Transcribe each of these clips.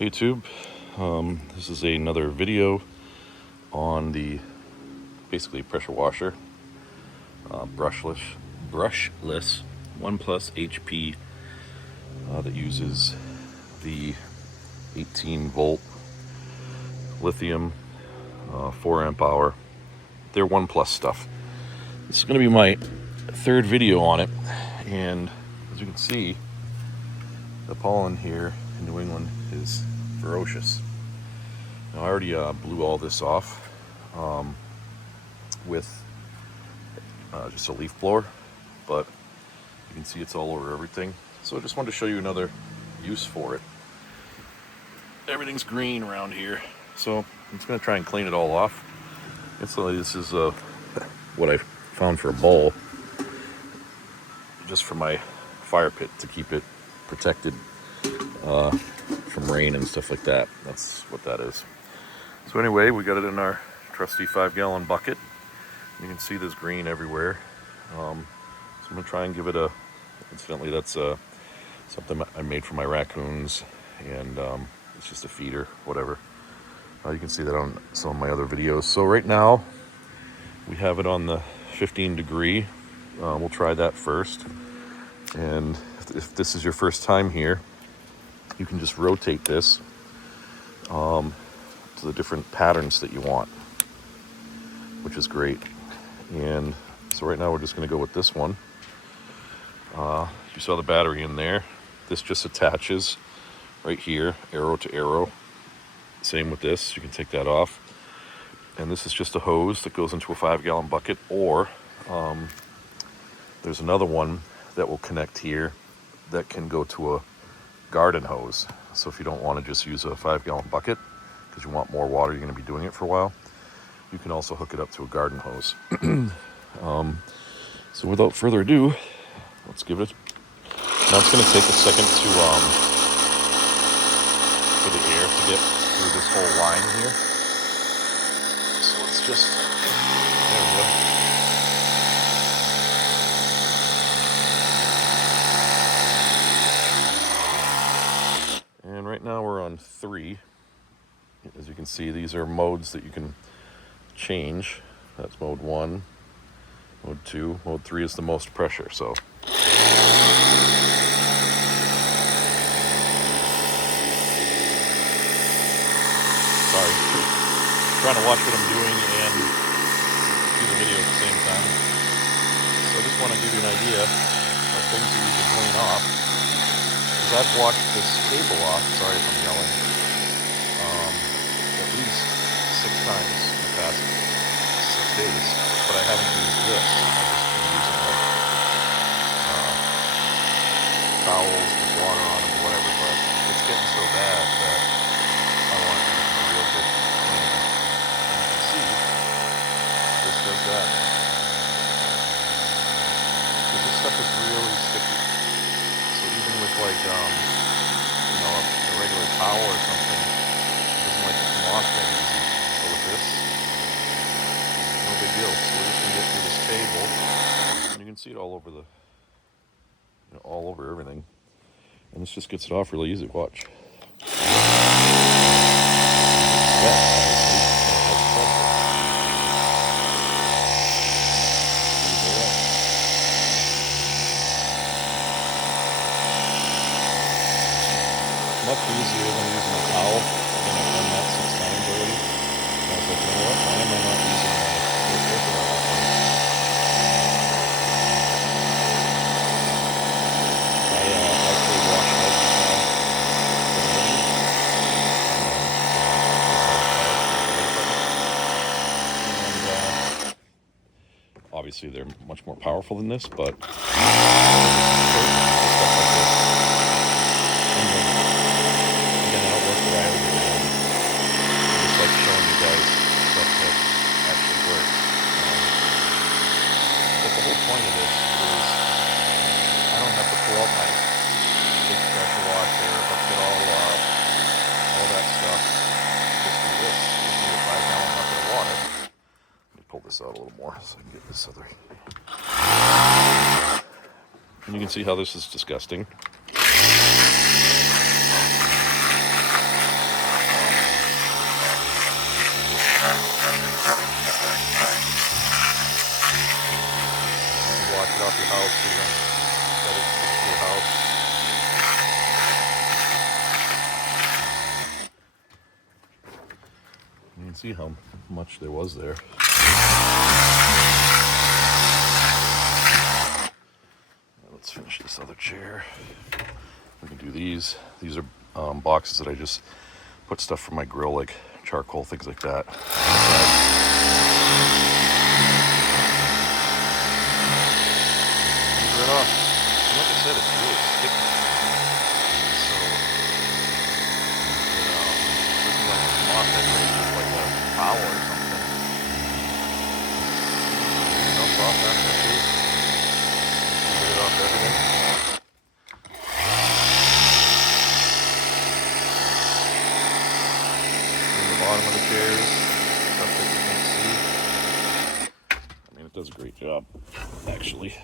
Hey YouTube, this is another video on the basically pressure washer, brushless 1 plus HP that uses the 18-volt lithium 4 amp hour. They're 1 plus stuff. This is going to be my third video on it, and as you can see, the pollen here in New England is ferocious. Now I already blew all this off with just a leaf blower, but you can see it's all over everything. So I just wanted to show you another use for it. Everything's green around here, so I'm just going to try and clean it all off. Instantly, this is what I found for a bowl, just for my fire pit to keep it protected from rain and stuff like that. That's what that is. So anyway, we got it in our trusty 5-gallon bucket. You can see there's green everywhere. So I'm gonna try and give it a, incidentally that's something I made for my raccoons, and it's just a feeder, whatever. You can see that on some of my other videos. So right now we have it on the 15 degree. We'll try that first. And if this is your first time here, you can just rotate this to the different patterns that you want, which is great. And so right now we're just going to go with this one. You saw the battery in there. This just attaches right here, arrow to arrow. Same with this, you can take that off. And this is just a hose that goes into a 5-gallon bucket, or there's another one that will connect here that can go to a garden hose. So if you don't want to just use a 5-gallon bucket because you want more water, you're going to be doing it for a while, you can also hook it up to a garden hose. So without further ado, let's give it. Now it's going to take a second to for the air to get through this whole line here. So let's just, there we go. And right now we're on 3. As you can see, these are modes that you can change. That's mode 1, mode 2, mode 3 is the most pressure. So sorry, trying to watch what I'm doing and do the video at the same time. So I just want to give you an idea of things that you can clean off. Because I've washed this cable off, sorry if I'm yelling, at least 6 times in the past 6 days, but I haven't used this. I've just been using towels with water on them or whatever, but it's getting so bad that I want to give it a real good clean. And you can see, this does that. Because this stuff is really sticky. So even with like, you know, a regular towel or something, it doesn't like to come off that easy. But with this, no big deal. So we're just gonna get through this cable, and you can see it all over the, you know, all over everything. And this just gets it off really easy. Watch. Much easier than using a towel. Again, I've done that 6 times already. And I was like, you know what? Why am I not using my air filter? I actually washed out the towel. And obviously they're much more powerful than this, but stuff like this. Again, I don't work where I overdo. I just like showing you guys stuff that actually works. But the whole point of this is I don't have to pull out my big pressure washer, hook it all up, all that stuff. Just do this. Just need a 5-gallon bucket of water. Let me pull this out a little more so I can get this other. And you can see how this is disgusting. see how much there was there. Let's finish this other chair. We can do these. These are boxes that I just put stuff from my grill, like charcoal, things like that. Right off. And like I said, it's really sticky. So, this is like a moth that breaks just like a towel or something. No soft after too. Get it off everything. In the bottom of the chairs, stuff that you can't see. I mean, it does a great job, actually.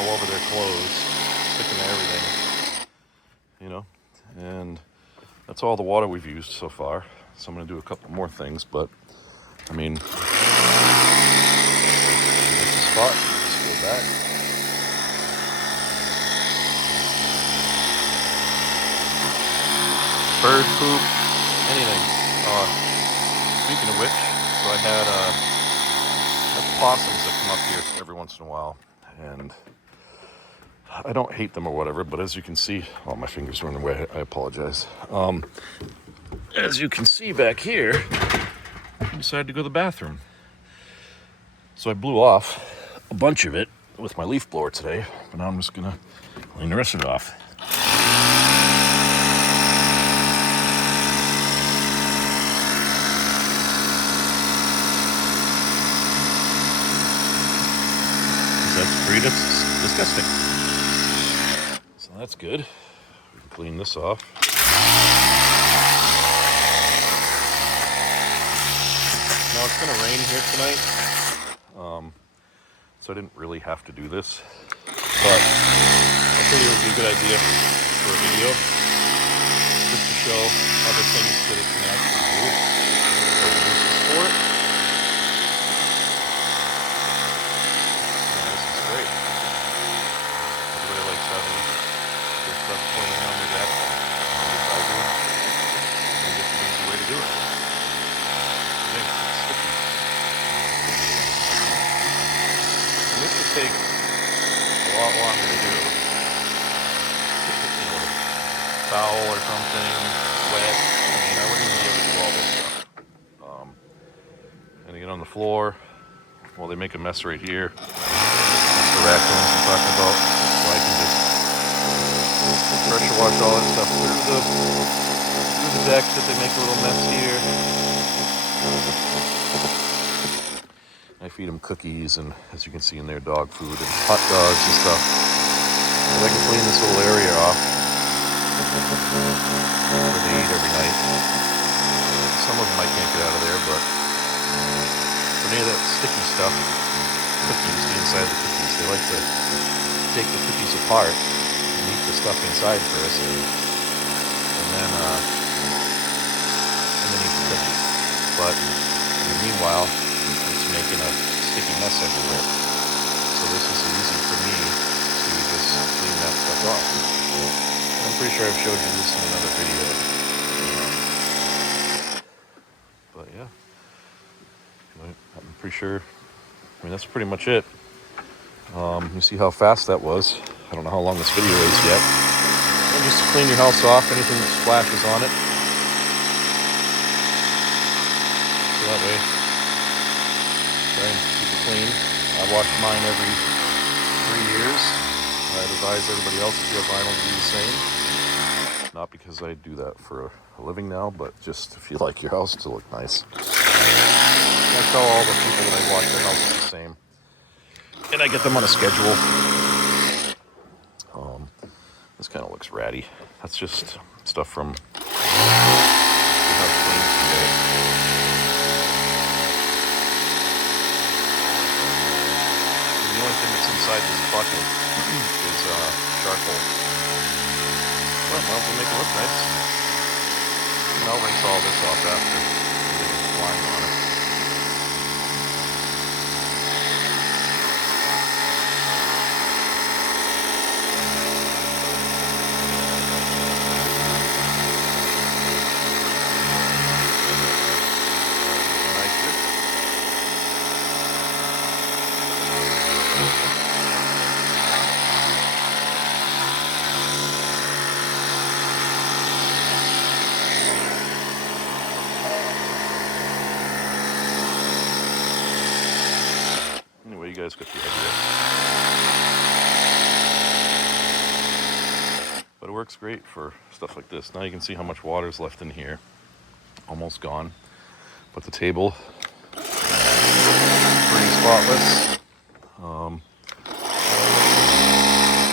All over their clothes, sticking to everything, you know, and that's all the water we've used so far. So I'm going to do a couple more things, but I mean, it's a spot. Just go back. Bird poop, anything. Speaking of which, so I had possums that come up here every once in a while, and I don't hate them or whatever, but as you can see, oh, my fingers running away, I apologize. As you can see back here, I decided to go to the bathroom. So I blew off a bunch of it with my leaf blower today, but now I'm just gonna clean the rest of it off. That's pretty disgusting. So that's good. We can clean this off. Now it's going to rain here tonight, so I didn't really have to do this, but I figured it would be a good idea for a video, just to show other things that it can actually do, or uses for it. And this is great. Everybody likes having their stuff pointing on their desk, at least I do, and just an easy way to do it. This would take a lot longer to do. Foul or something, wet. I mean, I wouldn't even be able to do all this stuff. And to get on the floor, well, they make a mess right here. That's the raccoons I'm talking about. So I can just pressure wash all that stuff through the deck, that they make a little mess here. I feed them cookies and, as you can see in there, dog food and hot dogs and stuff. But I can clean this little area off where they eat every night. Some of them I can't get out of there, but for any of that sticky stuff, cookies, the inside of the cookies, they like to take the cookies apart and eat the stuff inside first, and then eat the cookies. But in the meanwhile, making a sticky mess everywhere. So this is easy for me to just clean that stuff off. And I'm pretty sure I've showed you this in another video. But yeah, I'm pretty sure, I mean, that's pretty much it. You see how fast that was. I don't know how long this video is yet. And just clean your house off, anything that splashes on it. So that way, try and keep it clean. I wash mine every 3 years. I'd advise everybody else if you have vinyl to do the same. Not because I do that for a living now, but just if you like your house to look nice. I tell all the people that I wash their houses the same. And I get them on a schedule. This kind of looks ratty. That's just stuff from inside this bucket is charcoal. Well, we'll make it look nice. And I'll rinse all this off after. line on it. Anyway, you guys get the idea. But it works great for stuff like this. Now you can see how much water is left in here. Almost gone. But the table, pretty spotless.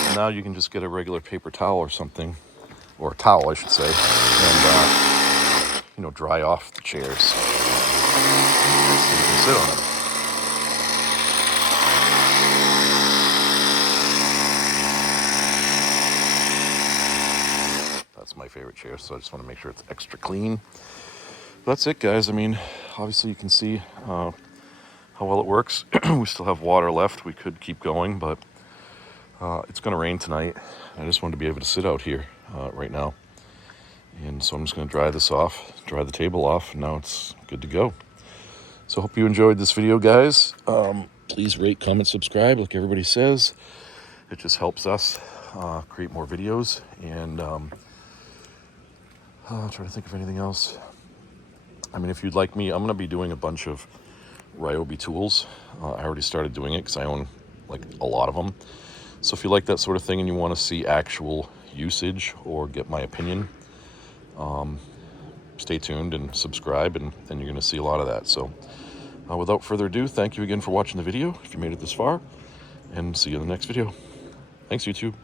And now you can just get a regular paper towel or something, or a towel I should say, and you know, dry off the chairs so you can sit on them. That's my favorite chair, so I just want to make sure it's extra clean. That's it, guys. I mean, obviously you can see how well it works. We still have water left. We could keep going, but it's going to rain tonight. I just wanted to be able to sit out here right now. And so I'm just going to dry this off, dry the table off, and now it's good to go. So hope you enjoyed this video, guys. Please rate, comment, subscribe, like everybody says. It just helps us create more videos. And I'll try to think of anything else. I mean, if you'd like me, I'm going to be doing a bunch of Ryobi tools. I already started doing it because I own like a lot of them. So if you like that sort of thing and you want to see actual usage or get my opinion, stay tuned and subscribe, and then you're going to see a lot of that. So without further ado, thank you again for watching the video if you made it this far, and see you in the next video. Thanks, YouTube.